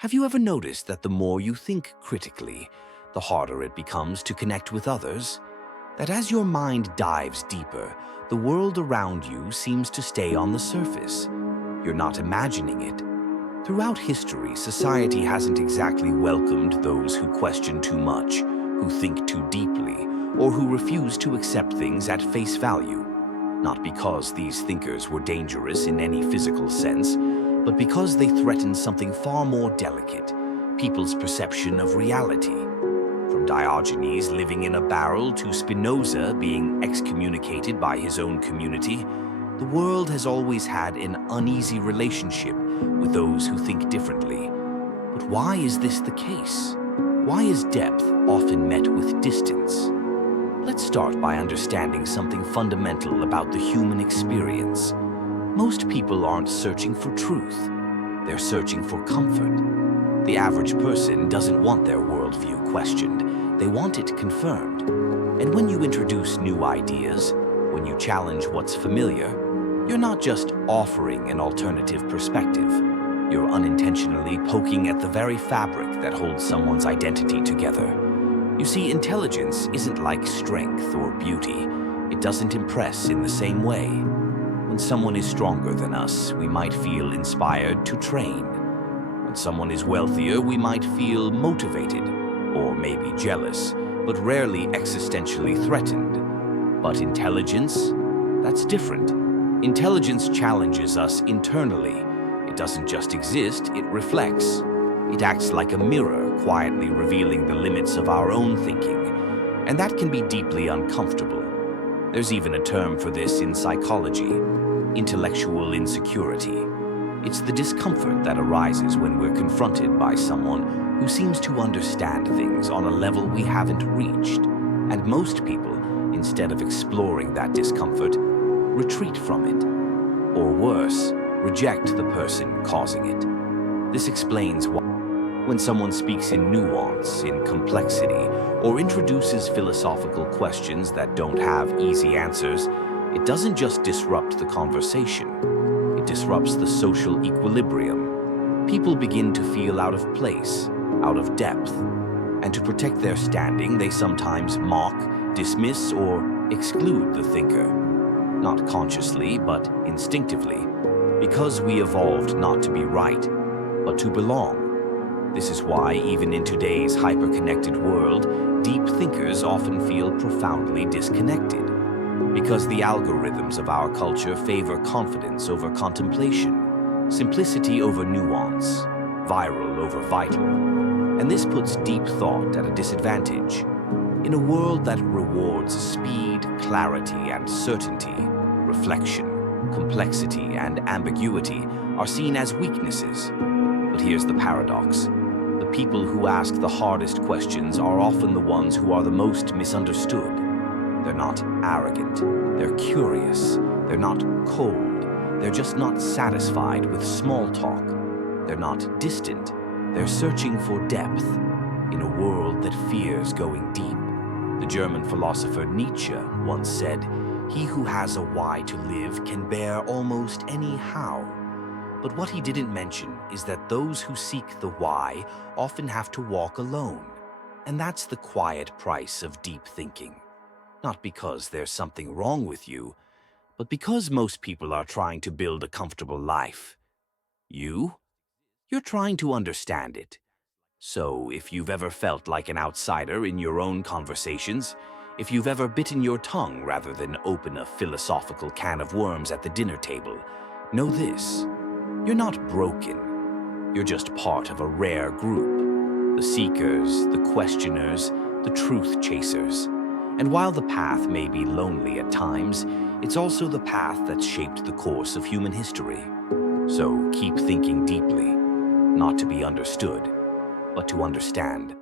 Have you ever noticed that the more you think critically, the harder it becomes to connect with others? That as your mind dives deeper, the world around you seems to stay on the surface. You're not imagining it. Throughout history, society hasn't exactly welcomed those who question too much, who think too deeply, or who refuse to accept things at face value. Not because these thinkers were dangerous in any physical sense, but because they threatened something far more delicate, people's perception of reality. From Diogenes living in a barrel to Spinoza being excommunicated by his own community, the world has always had an uneasy relationship with those who think differently. But why is this the case? Why is depth often met with distance? Let's start by understanding something fundamental about the human experience. Most people aren't searching for truth. They're searching for comfort. The average person doesn't want their worldview questioned. They want it confirmed. And when you introduce new ideas, when you challenge what's familiar, you're not just offering an alternative perspective. You're unintentionally poking at the very fabric that holds someone's identity together. You see, intelligence isn't like strength or beauty. It doesn't impress in the same way. When someone is stronger than us, we might feel inspired to train. When someone is wealthier, we might feel motivated, or maybe jealous, but rarely existentially threatened. But intelligence? That's different. Intelligence challenges us internally. It doesn't just exist, it reflects. It acts like a mirror, quietly revealing the limits of our own thinking. And that can be deeply uncomfortable. There's even a term for this in psychology: intellectual insecurity. It's the discomfort that arises when we're confronted by someone who seems to understand things on a level we haven't reached. And most people, instead of exploring that discomfort, retreat from it. Or worse, reject the person causing it. This explains why, when someone speaks in nuance, in complexity, or introduces philosophical questions that don't have easy answers, it doesn't just disrupt the conversation, it disrupts the social equilibrium. People begin to feel out of place, out of depth, and to protect their standing, they sometimes mock, dismiss, or exclude the thinker. Not consciously, but instinctively, because we evolved not to be right, but to belong. This is why, even in today's hyper-connected world, deep thinkers often feel profoundly disconnected. Because the algorithms of our culture favor confidence over contemplation, simplicity over nuance, viral over vital. And this puts deep thought at a disadvantage. In a world that rewards speed, clarity, and certainty, reflection, complexity, and ambiguity are seen as weaknesses. But here's the paradox. The people who ask the hardest questions are often the ones who are the most misunderstood. They're not arrogant, they're curious, they're not cold, they're just not satisfied with small talk. They're not distant, they're searching for depth in a world that fears going deep. The German philosopher Nietzsche once said, "He who has a why to live can bear almost any how." But what he didn't mention is that those who seek the why often have to walk alone. And that's the quiet price of deep thinking. Not because there's something wrong with you, but because most people are trying to build a comfortable life. You're trying to understand it. So if you've ever felt like an outsider in your own conversations, if you've ever bitten your tongue rather than open a philosophical can of worms at the dinner table, know this. You're not broken. You're just part of a rare group. The seekers, the questioners, the truth chasers. And while the path may be lonely at times, it's also the path that's shaped the course of human history. So keep thinking deeply, not to be understood, but to understand.